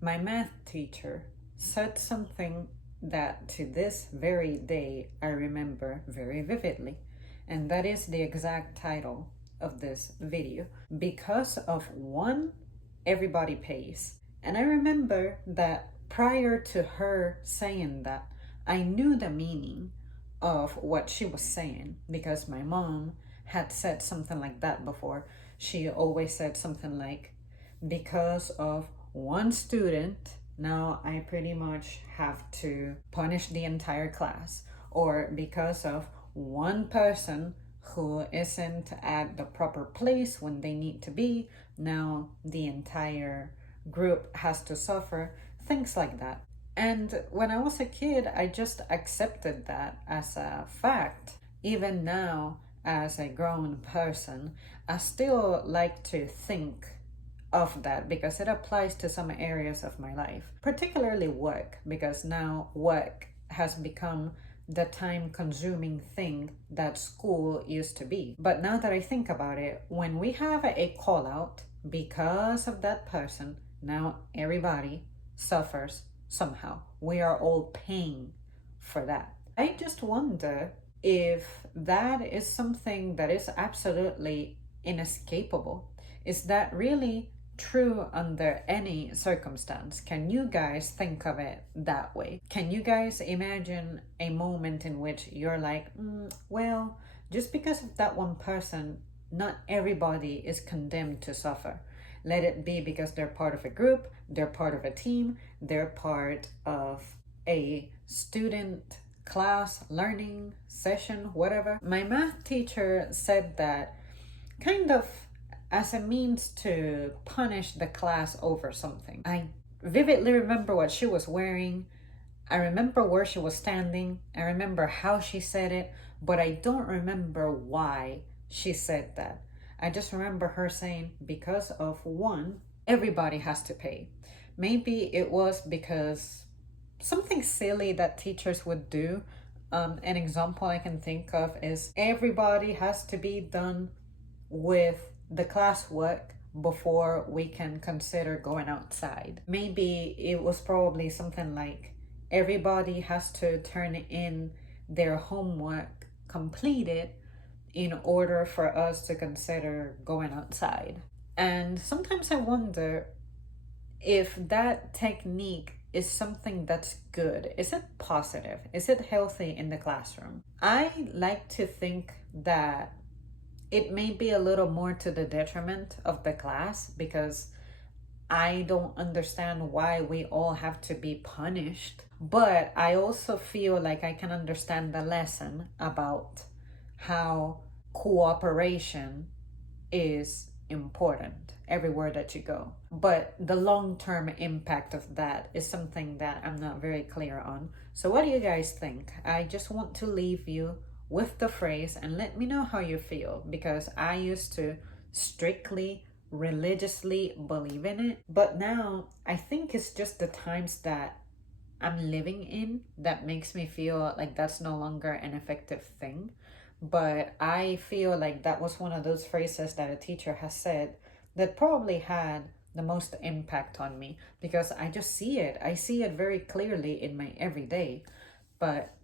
My math teacher said something that to this very day I remember very vividly, and that is the exact title of this video. Because of one, everybody pays. And I remember that prior to her saying that, I knew the meaning of what she was saying because my mom had said something like that before. She always said something like, because of one student, now I pretty much have to punish the entire class, or because of one person who isn't at the proper place when they need to be, now the entire group has to suffer, things like that. And when I was a kid, I just accepted that as a fact. Even now, as a grown person, I still like to think of that because it applies to some areas of my life, particularly work, because now work has become the time consuming thing that school used to be. But now that I think about it, when we have a call out because of that person, now everybody suffers somehow. We are all paying for that. I just wonder if that is something that is absolutely inescapable. Is that really true under any circumstance? Can you guys think of it that way? Can you guys imagine a moment in which you're like, well, just because of that one person, not everybody is condemned to suffer. Let it be because they're part of a group, they're part of a team, they're part of a student class, learning session, whatever. My math teacher said that kind of as a means to punish the class over something. I vividly remember what she was wearing. I remember where she was standing. I remember how she said it, but I don't remember why she said that. I just remember her saying, because of one, everybody has to pay. Maybe it was because something silly that teachers would do. An example I can think of is everybody has to be done with the classwork before we can consider going outside. Maybe it was probably something like everybody has to turn in their homework completed in order for us to consider going outside. And sometimes I wonder if that technique is something that's good. Is it positive? Is it healthy in the classroom? I like to think that it may be a little more to the detriment of the class because I don't understand why we all have to be punished. But I also feel like I can understand the lesson about how cooperation is important everywhere that you go. But the long-term impact of that is something that I'm not very clear on. So what do you guys think? I just want to leave you with the phrase and let me know how you feel, because I used to strictly religiously believe in it, but now I think it's just the times that I'm living in that makes me feel like that's no longer an effective thing. But I feel like that was one of those phrases that a teacher has said that probably had the most impact on me because I just see it. I see it very clearly in my everyday. But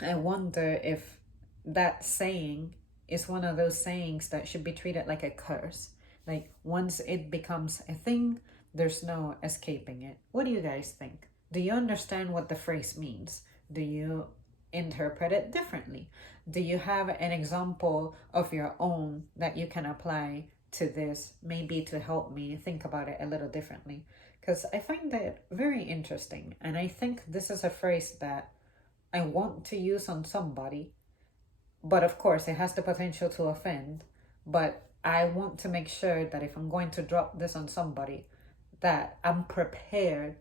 I wonder if that saying is one of those sayings that should be treated like a curse. Like once it becomes a thing, there's no escaping it. What do you guys think? Do you understand what the phrase means? Do you interpret it differently? Do you have an example of your own that you can apply to this, maybe to help me think about it a little differently? Because I find that very interesting, and I think this is a phrase that I want to use on somebody, but of course it has the potential to offend. But I want to make sure that if I'm going to drop this on somebody, that I'm prepared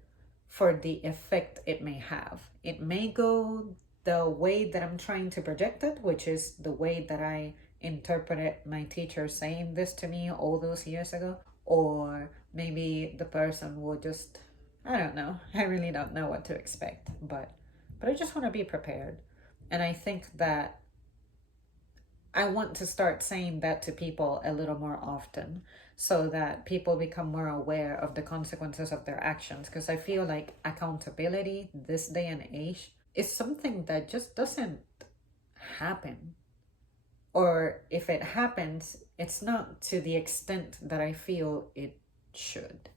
for the effect it may have. It may go the way that I'm trying to project it, which is the way that I interpreted my teacher saying this to me all those years ago. Or maybe the person will just, I don't know. I really don't know what to expect, but I just want to be prepared. And I think that I want to start saying that to people a little more often so that people become more aware of the consequences of their actions. Because I feel like accountability this day and age is something that just doesn't happen. Or if it happens, it's not to the extent that I feel it should.